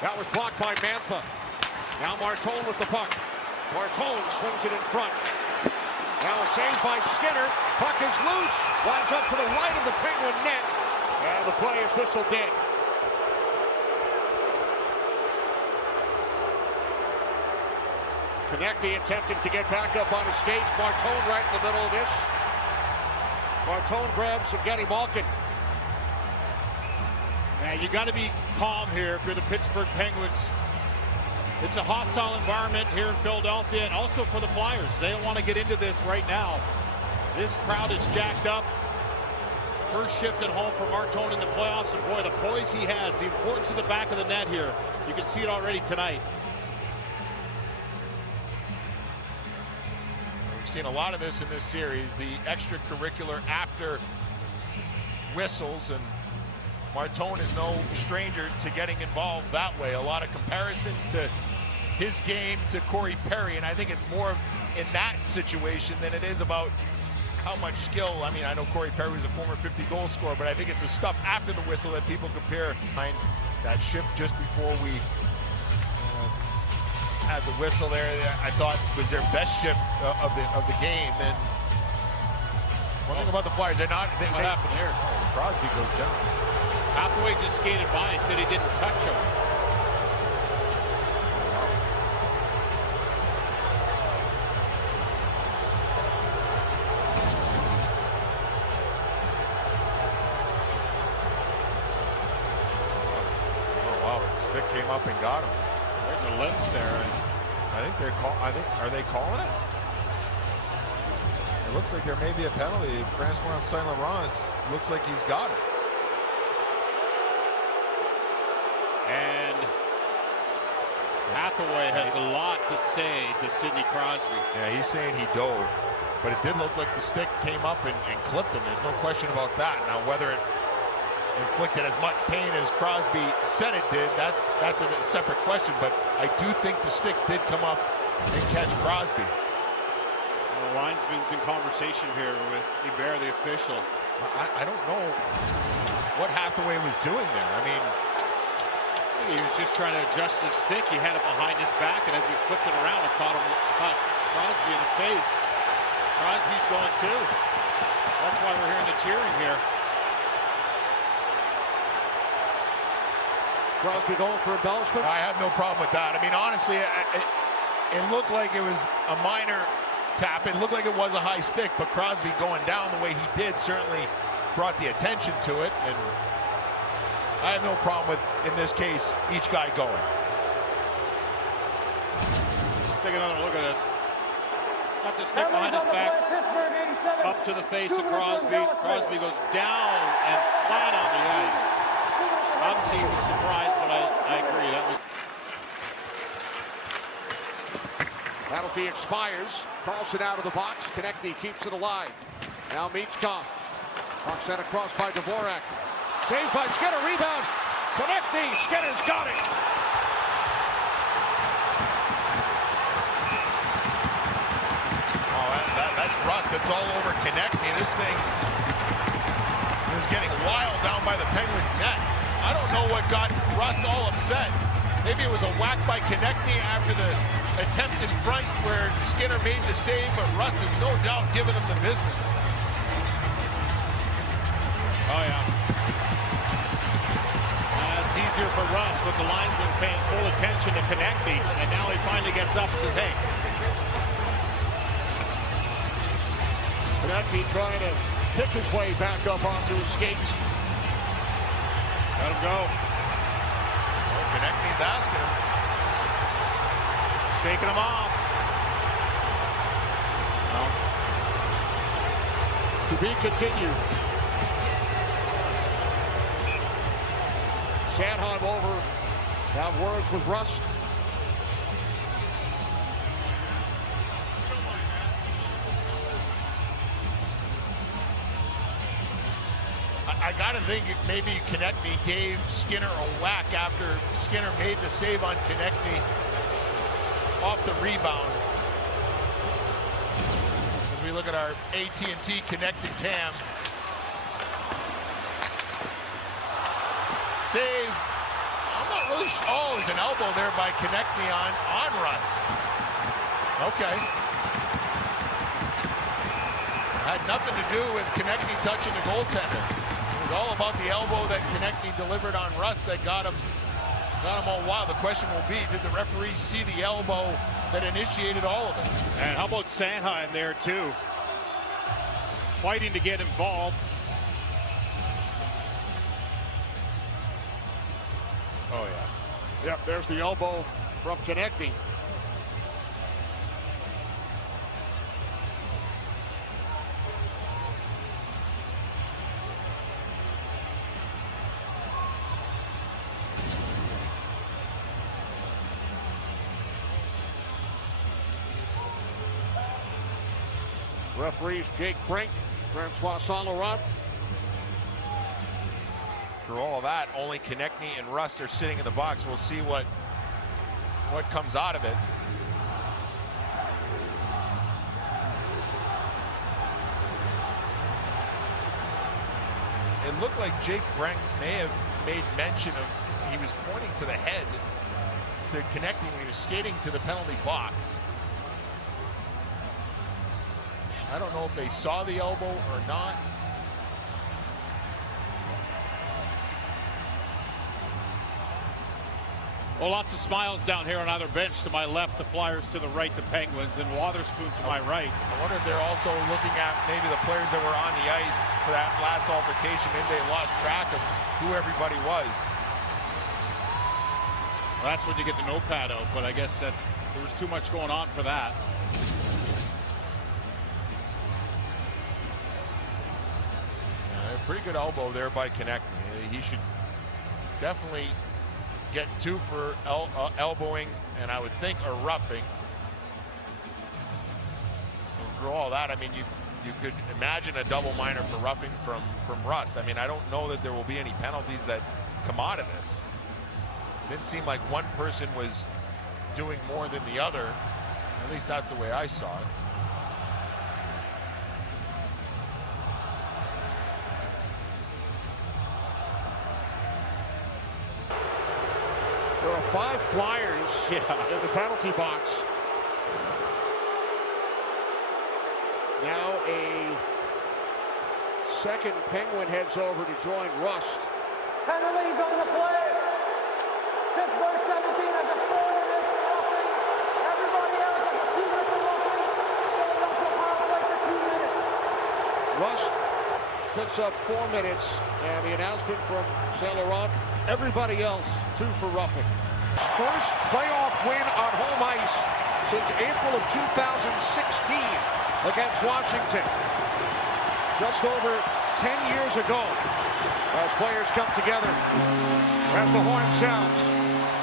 That was blocked by Mantha. Now Martone with the puck. Martone swings it in front. Now a save by Skinner. Puck is loose. Winds up to the right of the Penguin net. And the play is whistled dead. Konecny attempting to get back up on his skates. Martone right in the middle of this. Martone grabs Evgeny Malkin. Yeah, you got to be calm here if you're the Pittsburgh Penguins. It's a hostile environment here in Philadelphia, and also for the Flyers. They don't want to get into this right now. This crowd is jacked up. First shift at home for Martone in the playoffs, and boy, the poise he has, the importance of the back of the net here. You can see it already tonight. We've seen a lot of this in this series, the extracurricular after whistles, and Martone is no stranger to getting involved that way. A lot of comparisons to his game to Corey Perry, and I think it's more in that situation than it is about how much skill. I mean, I know Corey Perry was a former 50-goal scorer, but I think it's the stuff after the whistle that people compare. That shift just before we had the whistle there, I thought was their best shift of the game. And one thing about the Flyers, they're not. What happened here? Crosby goes down. Hathaway just skated by and said he didn't touch him. Oh wow, the stick came up and got him. There's the lips there. I think they're are they calling it? It looks like there may be a penalty. Francois Saint-Laurent looks like he's got it. And Hathaway has a lot to say to Sidney Crosby. Yeah, he's saying he dove, but it did look like the stick came up and clipped him. There's no question about that. Now, whether it inflicted as much pain as Crosby said it did, that's a separate question. But I do think the stick did come up and catch Crosby. The linesman's in conversation here with Hebert, the official. I don't know what Hathaway was doing there. I mean, he was just trying to adjust his stick. He had it behind his back, and as he flipped it around, it caught Crosby in the face. Crosby's going too. That's why we're hearing the cheering here. Crosby going for embellishment. I have no problem with that. I mean, honestly, it looked like it was a minor tap. It looked like it was a high stick, but Crosby going down the way he did certainly brought the attention to it, and I have no problem with, in this case, each guy going. Take another look at this. Got the stick behind his back, up to the face of Crosby. Crosby goes down and flat on the ice. Obviously, he was surprised, but I agree. That was. Penalty expires. Carlson out of the box. Konecny keeps it alive. Now Michkov. Puck sent across by Dvorak. Saved by Skinner. Rebound. Konecny. Skinner's got it. Oh, that's rust. It's all over Konecny. This thing is getting wild down by the Penguins' net. I don't know what got Rust all upset. Maybe it was a whack by Konecny after the attempt in front where Skinner made the save, but Rust is no doubt giving him the business. Oh, yeah. It's easier for Rust with the linesman paying full attention to Konecny, and now he finally gets up and says, hey. Konecny trying to pick his way back up onto his skates. Let him go. Well, Konecny's asking him. Shaking him off. To be continued. Sanheim over. Have words with Rust. I gotta think maybe Konecny gave Skinner a whack after Skinner made the save on Konecny off the rebound. As we look at our AT&T connected cam. Save. I'm I'm not really sure. Oh, it was an elbow there by Konechny on Russ. Okay. Had nothing to do with Konechny touching the goaltender. It was all about the elbow that Konechny delivered on Russ that got him all wild. The question will be, did the referee see the elbow that initiated all of it? And how about Sanheim there too? Fighting to get involved. Oh, yeah. Yep, there's the elbow from Konechny. Referees Jake Brink, Francois Saint-Laurent. Through all of that, only Konechny and Russ are sitting in the box. We'll see what comes out of it. It looked like Jake Brink may have made mention of, he was pointing to the head to Konechny when he was skating to the penalty box. I don't know if they saw the elbow or not. Well, lots of smiles down here on either bench. To my left, the Flyers; to the right, the Penguins, and Wotherspoon to my right. I wonder if they're also looking at maybe the players that were on the ice for that last altercation. Maybe they lost track of who everybody was. Well, that's when you get the notepad out, but I guess that there was too much going on for that. Pretty good elbow there by Konechny. He should definitely get 2 for elbowing, and I would think a roughing. And through all that, I mean, you could imagine a double minor for roughing from Russ. I mean, I don't know that there will be any penalties that come out of this. It didn't seem like one person was doing more than the other. At least that's the way I saw it. There are 5 Flyers in the penalty box. Now a second Penguin heads over to join Rust. Penalties on the play. Pittsburgh 17 has a 4-minute roughing. Everybody else has a 2-minute roughing. Philadelphia power play for 2 minutes. Rust puts up 4 minutes, and the announcement from Saint-Laurent, everybody else 2 for roughing. First playoff win on home ice since April of 2016 against Washington. Just over 10 years ago, as players come together, as the horn sounds.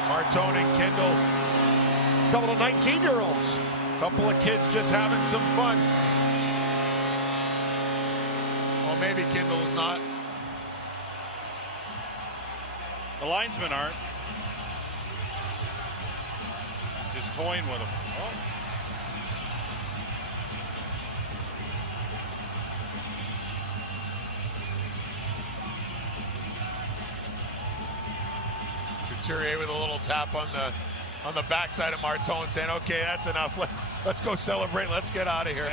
Martone and Kindle. A couple of 19-year-olds. Couple of kids just having some fun. Well, maybe Kindle's not. The linesmen aren't. Just toying with him. Oh. Couturier with a little tap on the backside of Martone, saying, "Okay, that's enough. Let's go celebrate. Let's get out of here."